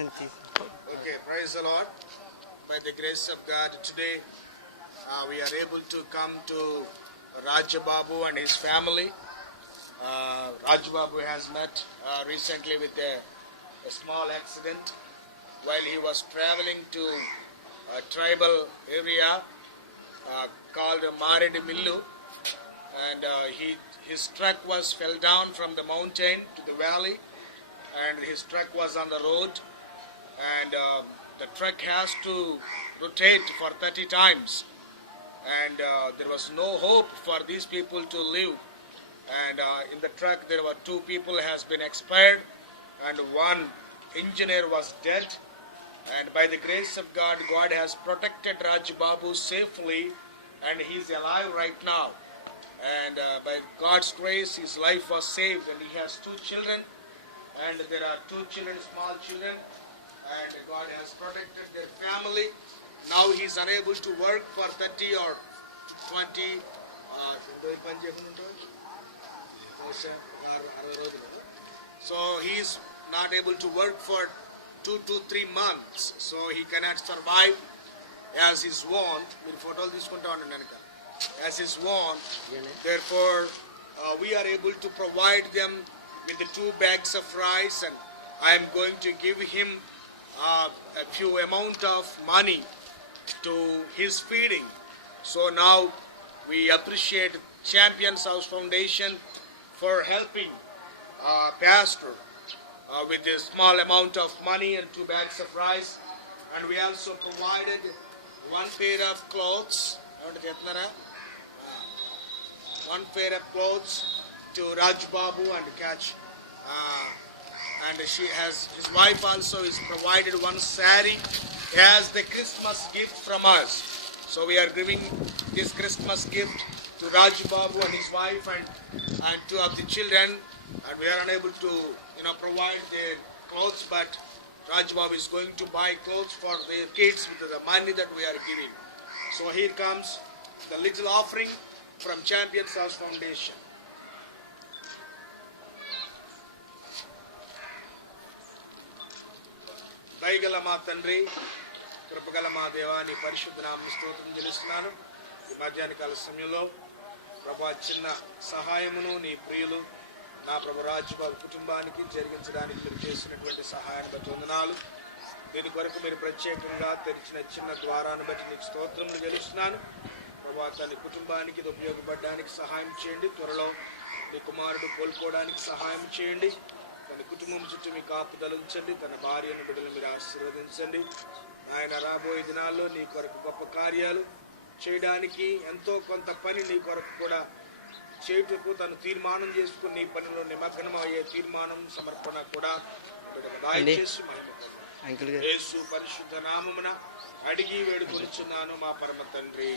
Okay, praise the Lord. By the grace of God, today we are able to come to Rajababu and his family. Rajababu has met recently with a small accident while he was traveling to a tribal area called Maredimillu, and his truck fell down from the mountain to the valley, and his truck was on the road, and the truck has to rotate for 30 times, and there was no hope for these people to live. And in the truck there were two people has been expired, and one engineer was dead. And by the grace of God, God has protected Rajababu safely, and he is alive right now. And by God's grace, his life was saved, and he has two children, and there are two children, small children, and God has protected their family. Now he is unable to work for 30 or 20. So he is not able to work for 2 to 3 months. So he cannot survive as his want. As his want. Therefore, we are able to provide them with the 2 bags of rice, and I am going to give him a few amount of money to his feeding. So now we appreciate Champions House Foundation for helping Pastor with a small amount of money and 2 bags of rice, and we also provided 1 pair of clothes. 1 pair of clothes to Rajababu and Catch, and his wife also is provided 1 sari as the Christmas gift from us. So we are giving this Christmas gift to Rajababu and his wife and 2 of the children, and we are unable to provide their clothes, but Rajababu is going to buy clothes for their kids with the money that we are giving. So here comes the little offering from Champions House Foundation. దయగల మా తండ్రి, కృపగల మా దేవా, నీ పరిశుద్ధ నామమున స్తోత్రం చెల్లిస్తున్నాను. ఈ మధ్యాహ్న కాల సమయంలో ప్రభా చిన్న సహాయమును నీ ప్రియులు నా ప్రభు రాజబాబు కుటుంబానికి జరిగించడానికి మీరు చేసినటువంటి సహాయాన్ని బట్టి వందనాలు. దీని కొరకు మీరు ప్రత్యేకంగా తెరిచిన చిన్న ద్వారాన్ని బట్టి నీకు స్తోత్రములు చెల్లిస్తున్నాను. ప్రభా తన కుటుంబానికి ఇది ఉపయోగపడడానికి సహాయం చేయండి. త్వరలో నీ కుమారుడు కోలుకోవడానికి సహాయం చేయండి. తన కుటుంబం చుట్టూ మీ కాపుదల ఉంచండి. తన భార్యను బిడ్డలు మీరు ఆశీర్వదించండి. ఆయన రాబోయే దినాల్లో నీ కొరకు గొప్ప కార్యాలు చేయడానికి ఎంతో కొంత పని నీ కొరకు కూడా చేయుటకు తను తీర్మానం చేసుకుని నీ పనిలో నిమగ్నం అయ్యే తీర్మానం సమర్పణ కూడా దయచేసి మహిమ యేసు పరిశుద్ధ నామమున అడిగి వేడుకొనుచున్నాను మా పరమ తండ్రి.